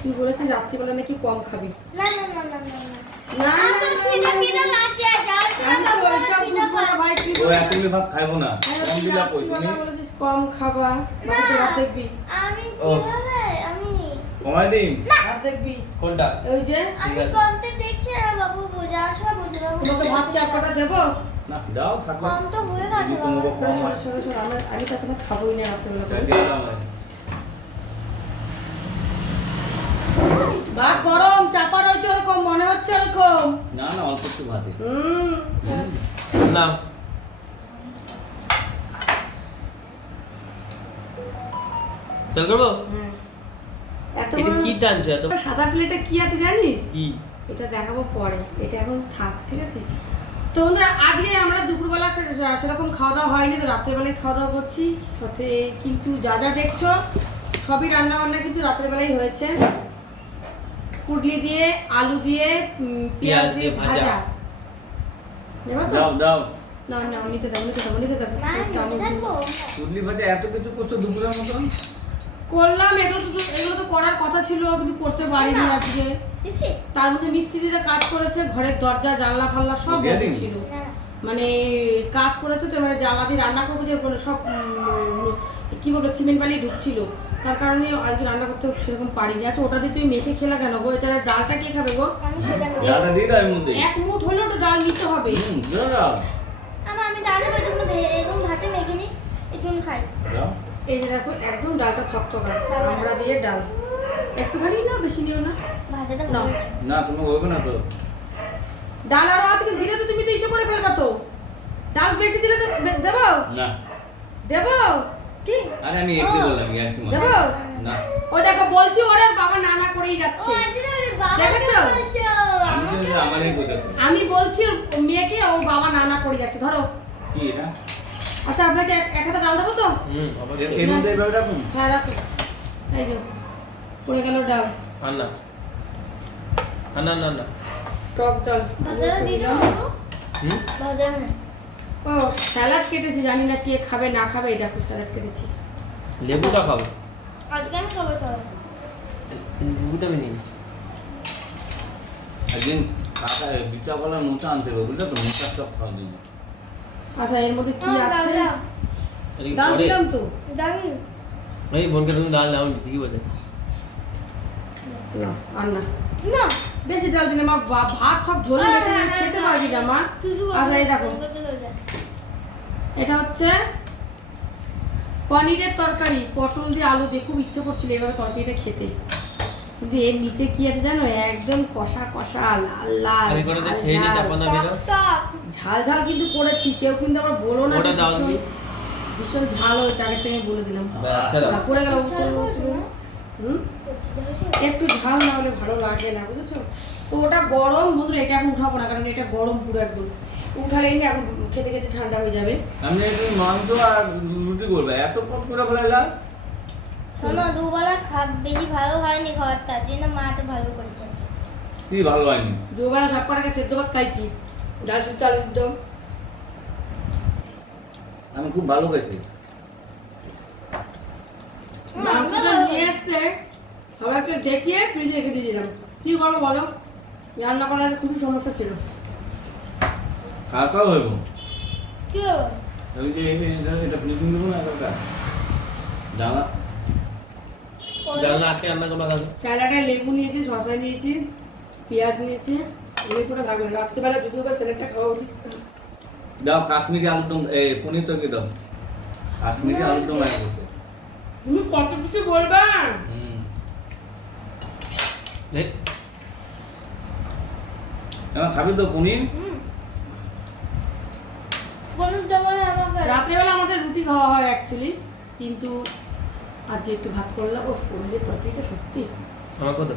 তুই বলেছিস রাত্রিবেলা নাকি কম খাবি। না না না না না না। না আমি তো খিদে খিদে লাগছে যাও আমি ওইসব বুঝব না ভাই কি ও বলছিস? ভাত খাইবো না কম দিলা কই? তুমি বলেছিস কম খাবা বাড়িতে রাত দেখবি। আমি কীভাবে? আমি কমাই দিন। রাত দেখবি। কোনটা? ওই যে? আমি আছে। কমতে দেখছি না বাবু বোঝার সময় বুঝে তোমাকে ভাত কি এক কটা দেবো? না দাও থাকো। কম তো হয়ে গেছে তোমাকে কম সরো সরো সরো আমার আমি তো খাবোই না রাত্রিবেলা করে। দিয়ে দাও আমায়। ভাত গরম চাপা রয়েছে ওরকম মনে হচ্ছে ওরকম। না না অল্প একটু ভাতে না চল করব? হ্যাঁ। এটা কি টানছো? এত সাদা প্লেটে কি আছে জানিস? কি? এটা দেখাবো পরে। এটা এখন থাক ঠিক আছে? তো বন্ধুরা আজকে আমরা দুপুরবেলা সেরকম খাওয়া দাওয়া হয়নি তো রাত্রেবেলায় খাওয়া দাওয়া করছি। সাথে কিন্তু যা যা দেখছ সবই রান্না বান্না কিন্তু রাত্রেবেলাই হয়েছে। কুডলি দিয়ে আলু দিয়ে পেঁয়াজ দিয়ে ভাজা। দেবো তো? দাও দাও। না না নিতে দাও নিতে দাও নিতে দাও না আমি চামচ বসে দিয়ে। থাকব চুদলি ভাজা এত কিছু করছ দুপুরের মতন? করলাম এগুলো তো এগুলো তো করার কথা ছিল কিন্তু করতে পারিনি আজকে। তার মধ্যে মিস্ত্রিরা কাজ করেছে ঘরের দরজা জানলা ফাল্লা সব বন্ধ ছিল। মানে কাজ করেছে তো এবারে জ্বালা দিয়ে রান্না করব যে কোনো সব কি বলব সিমেন্ট বালি ঢুকছিল। তার কারণে আজকে রান্না করতে সেরকম পারিনি। আচ্ছা ওটা দিয়ে তুমি মেখে খেলা কেন গো? এটা ডালটা কে খাবে গো? ডালটা দিয়ে দাও মধ্যে। এক মুঠ হলেও তো ডাল নিতে হবে। আমার আমি ডালে এগুলো এরকম ভাতে মেখে নিই একটু খাই। এই যে দেখো একদম ডালটা থকথকা। আমরা দিয়ে ডাল। একটুখানি না বেশি নিও না। ভাজাটা নাও। না। তুমি হবে না তো। ডাল আরও কিন্তু দিলে তো তুমি তো ইসে করে ফেলবা তো। ডাল বেশি দিলে তো দেবো? না। দেবো? আরে আমি একটু বললাম আর কি মনে না। ও দেখো বলছি ওরে বাবা নানা করেই যাচ্ছে। দেখেছ? আমি আমারই কইতাছি আমি বলছি মেয়েকে ওর বাবা নানা করে যাচ্ছে ধরো। কি এটা? আচ্ছা আপনাকে এক হাতে ডাল দেবো তো? হুম এর- মধ্যে এভাবে রাখুন। হ্যাঁ রাখো এই যে পড়ে গেল ডাল। আর না আর না না না টক ডাল হুম? স্যালাড কেটেছি জানি না কে খাবে না খাবে এই দেখো স্যালাড কেটেছি। লেবুটা খাব? আজকে আমি খাব সবাই লেবুটা আমি নিই একদিন কাকা বিচা কলার মোচা আনতে হবে বুঝলে তো? মোচা চপ খাওয়া দিন। আচ্ছা এর মধ্যে কি হ্যাঁ, আছে? ডাল দিলাম তো। দাও। এই বোনকে তুমি ডাল দাও ঠিকই বলে না আর না। না। বেশি ডাল দিলে আমার ভাত সব ঝোলে খেতে পারবি না মা। আচ্ছা এই দেখো। এটা হচ্ছে পনিরের তরকারি পটল দিয়ে আলু দিয়ে খুব ইচ্ছে করছিল এইভাবে তরকারিটা খেতে। কিন্তু এর নিচে কি আছে জানো? একদম কষা কষা লাল লাল ঝাল ঝাল। তারপর না টক বেরো টক। ঝাল ঝাল কিন্তু করেছি কেউ কিন্তু আবার বলো না ভীষণ- ভীষণ ঝাল হয়েছে আগের থেকে বলে দিলাম। আচ্ছা পড়ে গেল একটু ঝাল না হলে ভালো লাগে না বুঝেছ? তো ওটা গরম বন্ধুরা এটা এখন উঠাবো না কারণ এটা গরম পুরো একদম। উঠালেই না এখন খেতে খেতে ঠান্ডা হয়ে যাবে। আমি একটু মাংস আর রুটি করবে। এত কম করে ফেলাইলাম শোনো দুবেলা খা বেশি ভালো হয়নি খাবার তার জন্য মা তো ভালো করেছে। কি ভালো হয়নি? দুবেলা সব কটাকে সেদ্ধ ভাত খাইছি। ডাল সুদ্ধ আলু সুদ্ধ। আমি খুব ভালো খেয়েছি। মাংসটা নিয়ে এসছে। সবাইকে দেখিয়ে ফ্রিজে রেখে দিয়ে দিলাম। কি করব বলো? রান্না করার খুবই সমস্যা ছিল। কাকাও হইব? কি হলো? যে এটা এটা ফিনিশিং দেবো না কাকা জানা ডাল আটকে রান্না করবা কালকে স্যালাডে লেবু নিয়েছি শসা নিয়েছি পেঁয়াজ নিয়েছি এগুলো করে থাকবে। রাত্রিবেলা যদিও বা স্যালাডটা খাওয়া উচিত। দাও কাশ্মীরি আলুর দম এই পনির তরকারি দাও। কাশ্মীরি আলুর দম এক তুমি কত কিছু হুম। খাবি তো পনির হুম। কোনো জমানে আমাকে রাত্রেবেলা আমাদের রুটি খাওয়া হয় অ্যাকচুয়ালি কিন্তু আজকে একটু ভাত করলাম। ও পনিরের তরকারিটা সত্যি? আমার কত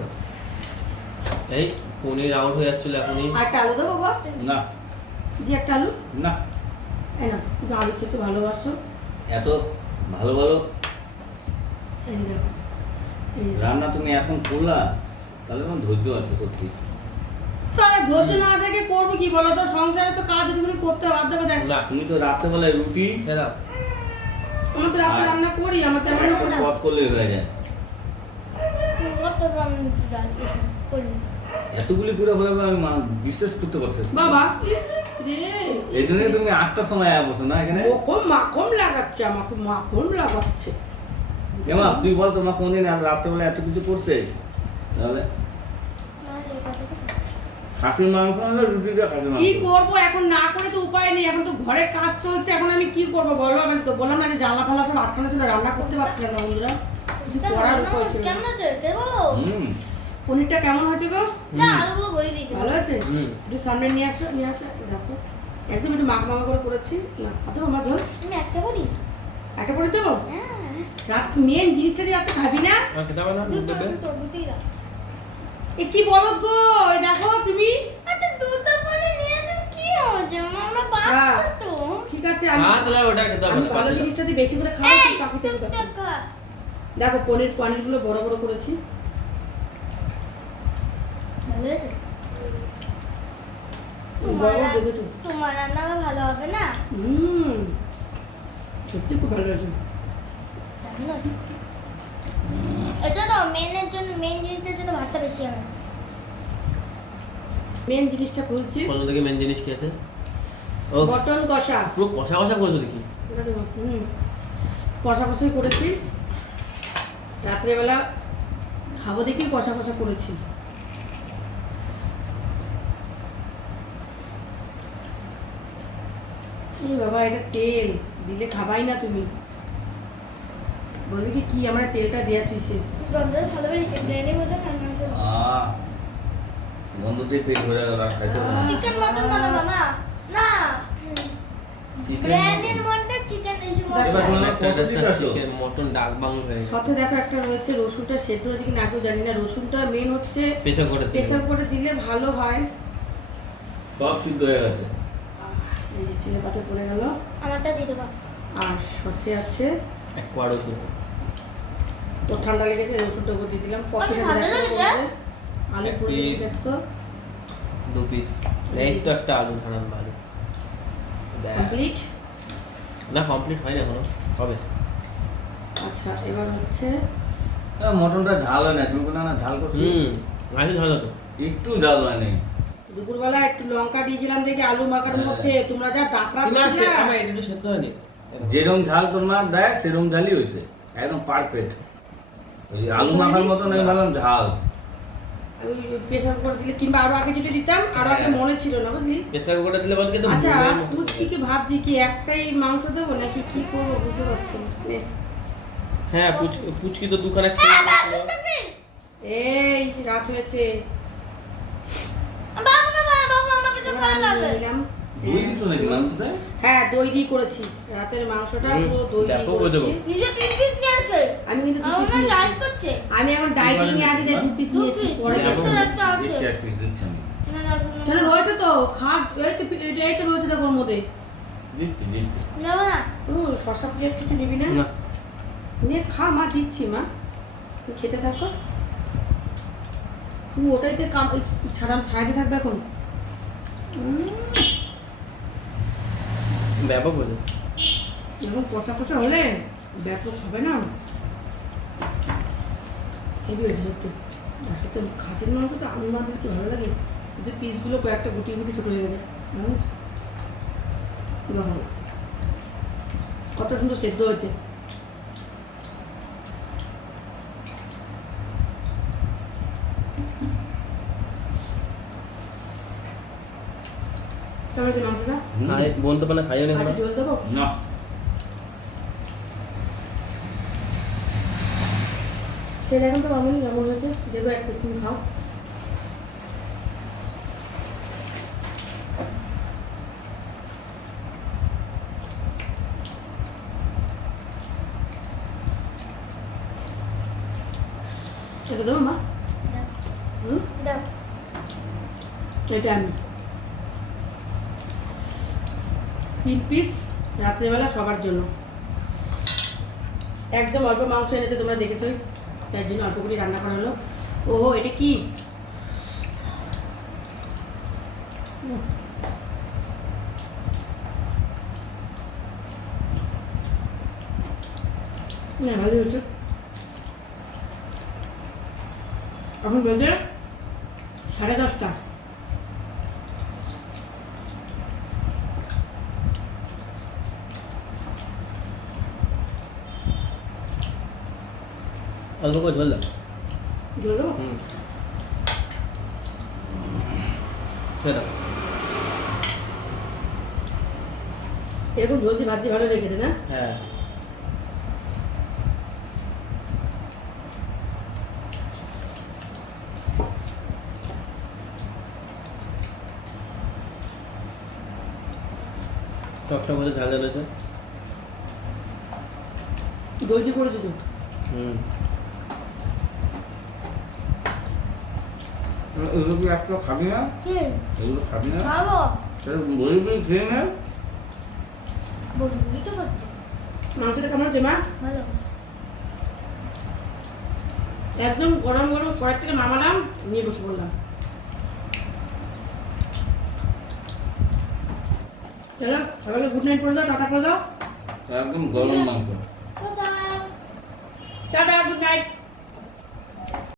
এই পনির আউট হয়ে যাচ্ছিল এখনই। একটা আলু দেবো ঘর না। দিয়ে একটা আলু? না। এই না তুমি আলু খেতে ভালোবাসো। এত ভালো ভালো? এই দেখো। রান্না তুমি এখন করলা তাহলে তোমার ধৈর্য আছে সত্যি। তাহলে ধৈর্য না থেকে করব কি বলো তো? সংসারে তো কাজ করতে বাধ্য না তুমি তো রাত্রেবেলায় রুটি। ফেরা আমরা তো রাতে রান্না করি আমার তেমন পথ করলে হয়ে যায়। কত গ্রাম করি এতগুলি করে বলে আমি মা- বিশ্বাস করতে পারছি না। বাবা এই জন্যই তুমি আটটার সময় আয়া বসো না এখানে? ওরকম মাখন লাগাচ্ছে আমাকে মাখন লাগাচ্ছে। এমা তুই বল তোমার কোনদিন রাত্রেবেলা এত কিছু করতে? তাহলে খাসির মাংস হলে রুটিটা খাসির মাংস কি করব? এখন না করে তো উপায় নেই। এখন তো ঘরে কাজ চলছে। এখন আমি কি করব বলো? আমি তো বললাম না যে জানলা ফালা সব আটকানো ছিল রান্না করতে পারছিলাম না বন্ধুরা। কিছু করার উপায় ছিল কেমন আছে কে বলো হুম। পনিরটা কেমন হয়েছে গো? না আলুগুলো ভরে দিয়েছি। ভালো আছে একটু সামনে নিয়ে আসো নিয়ে আসো দেখো। একদম একটু মাখা মাখা করে করেছি। না অত আমার ঝোল। তুমি একটা করি একটা করে দেবো? হ্যাঁ। রাত মেন জিনিসটা দিয়ে রাতে খাবি না? খেতে হবে না দুটো দুটো দুটোই দাও। এ কি বলো গো? দেখো তুমি। আচ্ছা হ্যাঁ। ঠিক আছে আমি আমি ভালো বেশি করে। দেখো পনির পনিরগুলো বড় বড় করেছি। ভালো তোমার রান্না হবে না? হুম সত্যি খুব ভালো জানো? এটা তো মেনের জন্য মেন জিনিসের জন্য ভাতটা বেশি হবে। মেন জিনিসটা খুলছি। কত থেকে মেন জিনিস কি আছে? ও বটন কষা। পুরো কষা কষা করেছ দেখি। কষা কষাই করেছি। রাত্রেবেলা খাব দেখি কষা কষা করেছি। এই বাবা এটা তেল। দিলে খাবাই না তুমি। বলবি কি কি আমরা তেলটা দেওয়া চুইছে? গন্ধটা ভালো বেরিয়েছে মধ্যে রান্না আহ পেট ভরে গেল আর খাইতে। চিকেন মটন বানাবো না? না। চিকেন গ্রেনের মধ্যে চিকেন এসে মটন? চিকেন ডাক বাংলো হয়ে। গেছে সাথে দেখো একটা রয়েছে রসুনটা সেদ্ধ হয়েছে কি না কেউ জানি না। রসুনটা মেন হচ্ছে প্রেশার করে প্রেসার করে দিলে ভালো হয়। সব সিদ্ধ হয়ে গেছে। এই যে ছেলে পাতে পড়ে গেল। আমারটা দিয়ে দেবো। আর সাথে আছে এক কোয়াড়ো তো ঠান্ডা লেগেছে দিয়ে দিলাম। কফি আচ্ছা, ঠান্ডা লেগেছে? আলু পুরো piece। দু পিস। এই তো একটা আলু ধানাম ভালো কমপ্লিট? না কমপ্লিট হয় না এখনও হবে। আচ্ছা এবার হচ্ছে? মটনটা ঝাল হয় না তুমি বলে না ঝাল করছি। হুম ঝাল তো একটু ঝাল হয় নাই। দুপুরবেলা একটু লঙ্কা দিয়েছিলাম দেখে আলু মাখার হ্যাঁ। মধ্যে তোমরা যা দাপড়া না সে আমার এটা সেদ্ধ হয়নি। যেরকম ঝাল তোমার দেয় সেরকম ঝালই হয়েছে। একদম পারফেক্ট ওই আলু মাখার আমি ভাবলাম ঝাল। ওই প্রেসার করে দিলে কিংবা আরও আগে যদি দিতাম আরও আগে হ্যাঁ। মনে ছিল না বুঝলি? প্রেসার কুকারে দিলে বলতে তো আচ্ছা মতো তুই কি কি ভাবছি কি একটাই মাংস দেবো নাকি কি করব বুঝতে পারছি হ্যাঁ পুচকি তো দোকানে খেয়ে এই রাত হয়েছে। মাংসতে? হ্যাঁ দই দিয়ে করেছি। রাতের মাংসটা পুরো দই দিয়ে দেবো। করেছি আমি কিন্তু দু পিস নিয়েছি। আমি এখন ডাইটিং এ আছি তাই দু পিস নিয়েছি পরে তাহলে রয়েছে তো খা এই তো রয়েছে দেখো ওর মধ্যে। না না? ও শসা পেঁয়াজ কিছু নিবি না? খা মা দিচ্ছি মা। খেতে থাকো। তুমি ওটাইতে কাম ছাড়া ছাড়াতে থাকবে এখন। ব্যাপক হয়েছে এখন কষা কষা হলে ব্যাপক হবে না? হেভি হয়েছে সত্যি তার সাথে খাসির মাংস তো আলু মাছ কি ভালো লাগে। কিন্তু পিসগুলো কয়েকটা গুটি গুটি ছোটো হয়ে গেছে। কত সুন্দর সেদ্ধ হয়েছে। হয়েছে মাংসটা? হুম। খাই বোন তো মানে খাইও নি। আর জল দেবো? না। সে দেখেন তো মামুনি, কেমন হয়েছে? দেবো এক পিস তুমি খাও। এটা দেবো, মা? এটা আমি। পিস রাত্রেবেলা সবার জন্য। একদম অল্প মাংস এনেছে, তোমরা দেখেছোই। তার জন্য অল্প করে রান্না করা হলো। ও এটা কি? এখন বলছে সাড়ে দশটা। অল্প করে ঝোল দাও ধরো হুম দাও এরকম জলদি ভাত দিয়ে ভালো লেগে না হ্যাঁ টকটা মধ্যে ঝাল ঝাল হয়েছে দই দিয়ে করেছি তো হুম এগুলো কি একটা খাবি। না এগুলো খাবি না তাহলে বই বই খেয়ে নে বলবি তো করতে মাংসটা কেমন হচ্ছে মা একদম গরম গরম কড়াই থেকে নামালাম নিয়ে বসে পড়লাম। চলো সবাইকে গুড নাইট করে দাও টাটা করে দাও। একদম গরম মাংস। Tata tata good night